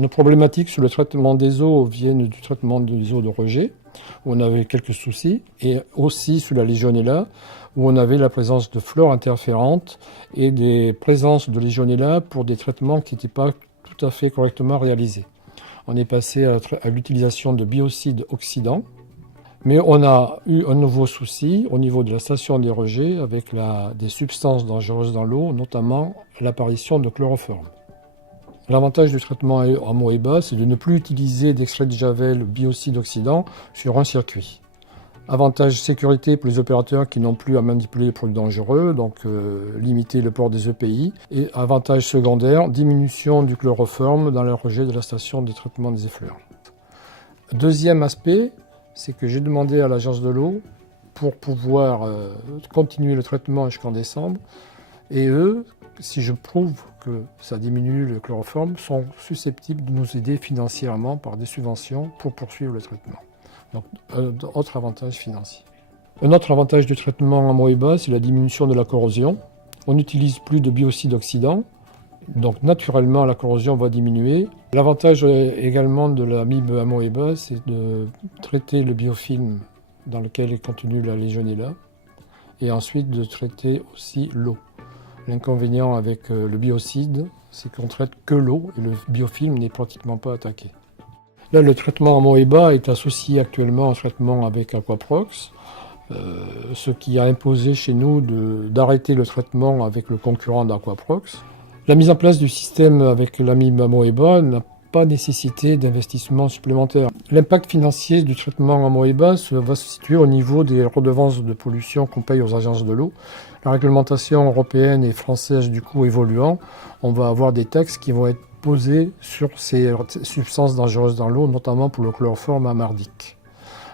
Nos problématiques sur le traitement des eaux viennent du traitement des eaux de rejet, où on avait quelques soucis, et aussi sur la Legionella, où on avait la présence de flore interférentes et des présences de Legionella pour des traitements qui n'étaient pas tout à fait correctement réalisés. On est passé à l'utilisation de biocides oxydants, mais on a eu un nouveau souci au niveau de la station des rejets avec des substances dangereuses dans l'eau, notamment l'apparition de chloroforme. L'avantage du traitement Amoeba, c'est de ne plus utiliser d'extrait de javel biocide oxydant sur un circuit. Avantage sécurité pour les opérateurs qui n'ont plus à manipuler les produits dangereux, donc limiter le port des EPI. Et avantage secondaire, diminution du chloroforme dans le rejet de la station de traitement des effluents. Deuxième aspect, c'est que j'ai demandé à l'agence de l'eau pour pouvoir continuer le traitement jusqu'en décembre. Et eux, si je prouve que ça diminue le chloroforme, sont susceptibles de nous aider financièrement par des subventions pour poursuivre le traitement. Donc, autre avantage financier. Un autre avantage du traitement Amoeba, c'est la diminution de la corrosion. On n'utilise plus de biocide oxydant, donc naturellement la corrosion va diminuer. L'avantage également de l'amibe Amoeba, c'est de traiter le biofilm dans lequel est contenu la Legionella, et ensuite de traiter aussi l'eau. L'inconvénient avec le biocide, c'est qu'on traite que l'eau et le biofilm n'est pratiquement pas attaqué. Là, le traitement Amoeba est associé actuellement au traitement avec Aquaprox, ce qui a imposé chez nous d'arrêter le traitement avec le concurrent d'Aquaprox. La mise en place du système avec l'amibe Amoeba n'a pas nécessité d'investissement supplémentaire. L'impact financier du traitement Amoeba va se situer au niveau des redevances de pollution qu'on paye aux agences de l'eau. La réglementation européenne et française du coup évoluant, on va avoir des taxes qui vont être posées sur ces substances dangereuses dans l'eau, notamment pour le chloroforme amardique.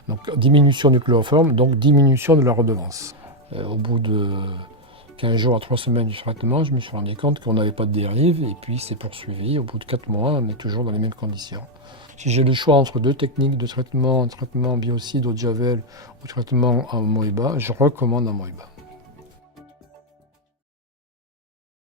Donc diminution du chloroforme, donc diminution de la redevance. Au bout de 15 jours à 3 semaines du traitement, je me suis rendu compte qu'on n'avait pas de dérive et puis c'est poursuivi. Au bout de 4 mois, on est toujours dans les mêmes conditions. Si j'ai le choix entre deux techniques de traitement, un traitement biocide au javel ou traitement Amoeba, je recommande Amoeba.